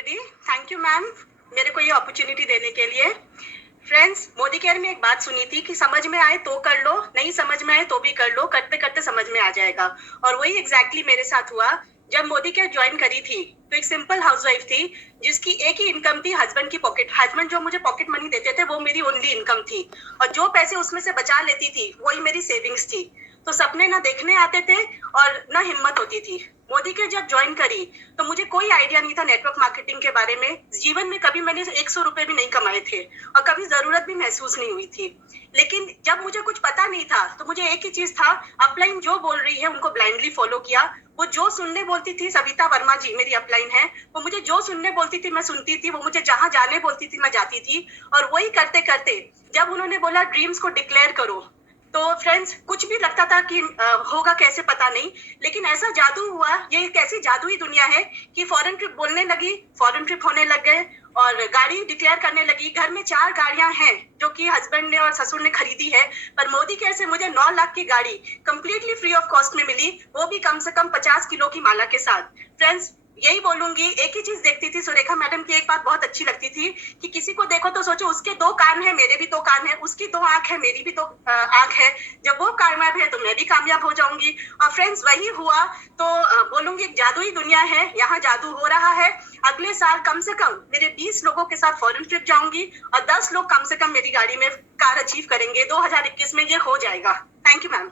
Everybody, thank you ma'am मेरे को ये अपॉर्चुनिटी देने के लिए। फ्रेंड्स, मोदी केयर में एक बात सुनी थी कि समझ में आए तो कर लो, नहीं समझ में आए तो भी कर लो, करते करते समझ में आ जाएगा। और वही एग्जैक्टली मेरे साथ हुआ। जब मोदी केयर ज्वाइन करी थी तो एक सिंपल हाउसवाइफ थी जिसकी एक ही इनकम थी हस्बैंड की पॉकेट। हस्बैंड जो मुझे पॉकेट मनी देते थे वो मेरी ओनली इनकम थी, और जो पैसे उसमें से बचा लेती थी वही मेरी सेविंग्स थी। तो सपने ना देखने आते थे और ना हिम्मत होती थी। मोदी के जब ज्वाइन करी तो मुझे कोई आइडिया नहीं था नेटवर्क मार्केटिंग के बारे में। जीवन में कभी मैंने 100 रुपए भी नहीं कमाए थे और कभी जरूरत भी महसूस नहीं हुई थी। लेकिन जब मुझे कुछ पता नहीं था तो मुझे एक ही चीज था, अपलाइन जो बोल रही है उनको ब्लाइंडली फॉलो किया। वो जो सुनने बोलती थी, सविता वर्मा जी मेरी अपलाइन है, वो मुझे जो सुनने बोलती थी मैं सुनती थी, वो मुझे जहां जाने बोलती थी मैं जाती थी। और वही करते करते जब उन्होंने बोला ड्रीम्स को डिक्लेयर करो, तो फ्रेंड्स कुछ भी लगता था कि होगा कैसे पता नहीं, लेकिन ऐसा जादू हुआ। ये एक ऐसी जादुई दुनिया है कि फॉरेन ट्रिप बोलने लगी, फॉरेन ट्रिप होने लग गए और गाड़ी डिक्लेयर करने लगी। घर में 4 गाड़ियां हैं जो कि हस्बैंड ने और ससुर ने खरीदी है, पर मोदी केयर से मुझे 9 लाख की गाड़ी कंप्लीटली फ्री ऑफ कॉस्ट में मिली, वो भी कम से कम 50 किलो की माला के साथ। फ्रेंड्स, यही बोलूंगी, एक ही चीज देखती थी सुरेखा मैडम की, एक बात बहुत अच्छी लगती थी कि किसी को देखो तो सोचो उसके 2 कान है, मेरे भी 2 कान है, उसकी 2 आंख है, मेरी भी 2 आंख है। जब वो कामयाब है तो मैं भी कामयाब हो जाऊंगी। और फ्रेंड्स वही हुआ। तो बोलूंगी एक जादुई दुनिया है, यहाँ जादू हो रहा है। अगले साल कम से कम मेरे 20 लोगों के साथ फॉरेन ट्रिप जाऊंगी और 10 लोग कम से कम मेरी गाड़ी में कार अचीव करेंगे। 2021 में ये हो जाएगा। Thank you ma'am.